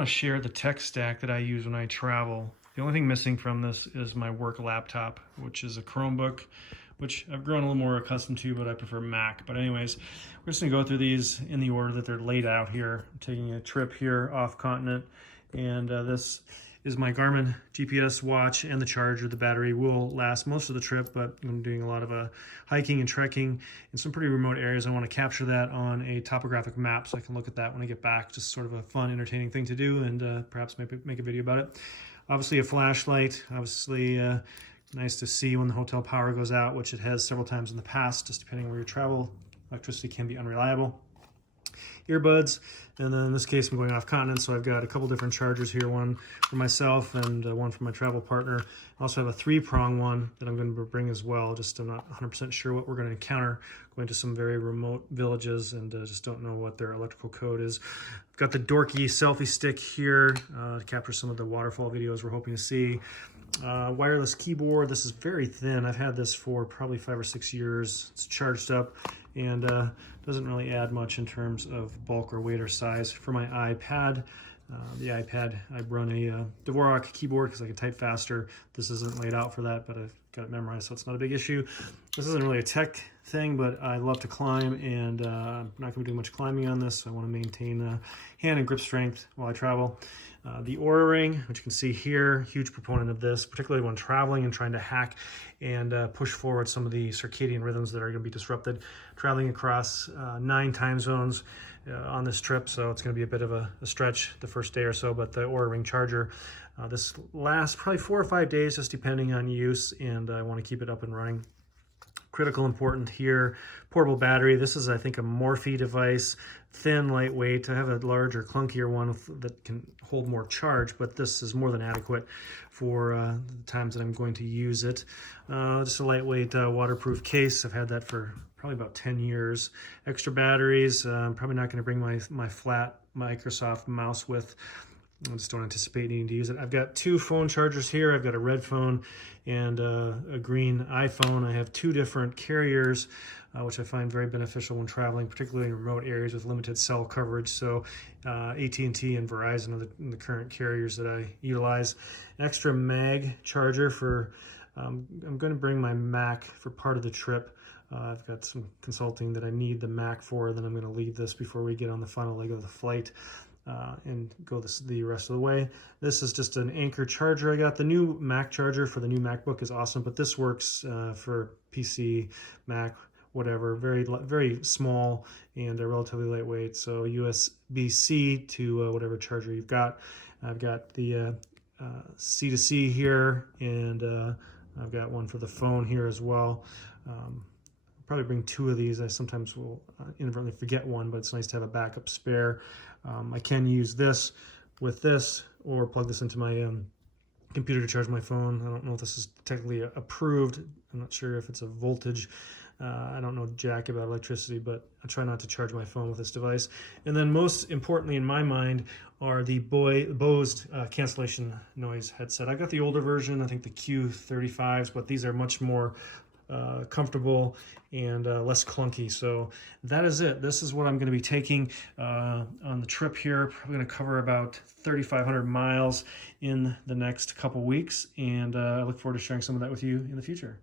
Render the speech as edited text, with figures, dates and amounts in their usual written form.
want to share the tech stack that I use when I travel. The only thing missing from this is my work laptop, which is a Chromebook, which I've grown a little more accustomed to, but I prefer Mac. But anyways, we're just gonna go through these in the order that they're laid out here. I'm taking a trip here off continent, and this is my Garmin GPS watch, and the charger. The battery will last most of the trip, but I'm doing a lot of hiking and trekking in some pretty remote areas. I want to capture that on a topographic map so I can look at that when I get back. Just sort of a fun, entertaining thing to do, and perhaps make a video about it. Obviously a flashlight, obviously nice to see when the hotel power goes out, which it has several times in the past, just depending where you travel. Electricity can be unreliable. Earbuds, and then in this case I'm going off continent, so I've got a couple different chargers here, one for myself and one for my travel partner. I also have a 3-prong one that I'm going to bring as well. Just I'm not 100% sure what we're going to encounter going to some very remote villages, and just don't know what their electrical code is. I've got the dorky selfie stick here to capture some of the waterfall videos we're hoping to see. Wireless keyboard. This is very thin. I've had this for probably 5 or 6 years. It's charged up and doesn't really add much in terms of bulk or weight or size. For my iPad, the iPad, I run a Dvorak keyboard because I can type faster. This isn't laid out for that, but I've got it memorized, so it's not a big issue. This isn't really a tech thing, but I love to climb, and I'm not going to do much climbing on this, so I want to maintain hand and grip strength while I travel. The Oura Ring, which you can see here, huge proponent of this, particularly when traveling and trying to hack and push forward some of the circadian rhythms that are going to be disrupted. Traveling across 9 time zones on this trip, so it's going to be a bit of a stretch the first day or so, but the Oura Ring charger, this lasts probably 4 or 5 days, just depending on use, and I want to keep it up and running. Critical important here, portable battery. This is, I think, a Morphe device, thin, lightweight. I have a larger, clunkier one that can hold more charge, but this is more than adequate for the times that I'm going to use it. Just a lightweight, waterproof case. I've had that for probably about 10 years. Extra batteries. I'm probably not going to bring my flat Microsoft mouse with. I just don't anticipate needing to use it. I've got 2 phone chargers here. I've got a red phone and a green iPhone. I have 2 different carriers, which I find very beneficial when traveling, particularly in remote areas with limited cell coverage. So AT&T and Verizon are the current carriers that I utilize. An extra mag charger for, I'm going to bring my Mac for part of the trip. I've got some consulting that I need the Mac for, then I'm going to leave this before we get on the final leg of the flight. And go the rest of the way. This is just an Anchor charger I got. The new Mac charger for the new MacBook is awesome, but this works for PC, Mac, whatever. Very small and relatively lightweight. So USB-C to whatever charger you've got. I've got the C to C here, and I've got one for the phone here as well. Probably bring 2 of these. I sometimes will inadvertently forget one, but it's nice to have a backup spare. I can use this with this, or plug this into my computer to charge my phone. I don't know if this is technically approved. I'm not sure if it's a voltage. I don't know jack about electricity, but I try not to charge my phone with this device. And then most importantly in my mind are the Bose cancellation noise headset. I got the older version, I think the Q35s, but these are much more comfortable and less clunky. So that is it. This is what I'm going to be taking on the trip here. Probably going to cover about 3,500 miles in the next couple weeks, and I look forward to sharing some of that with you in the future.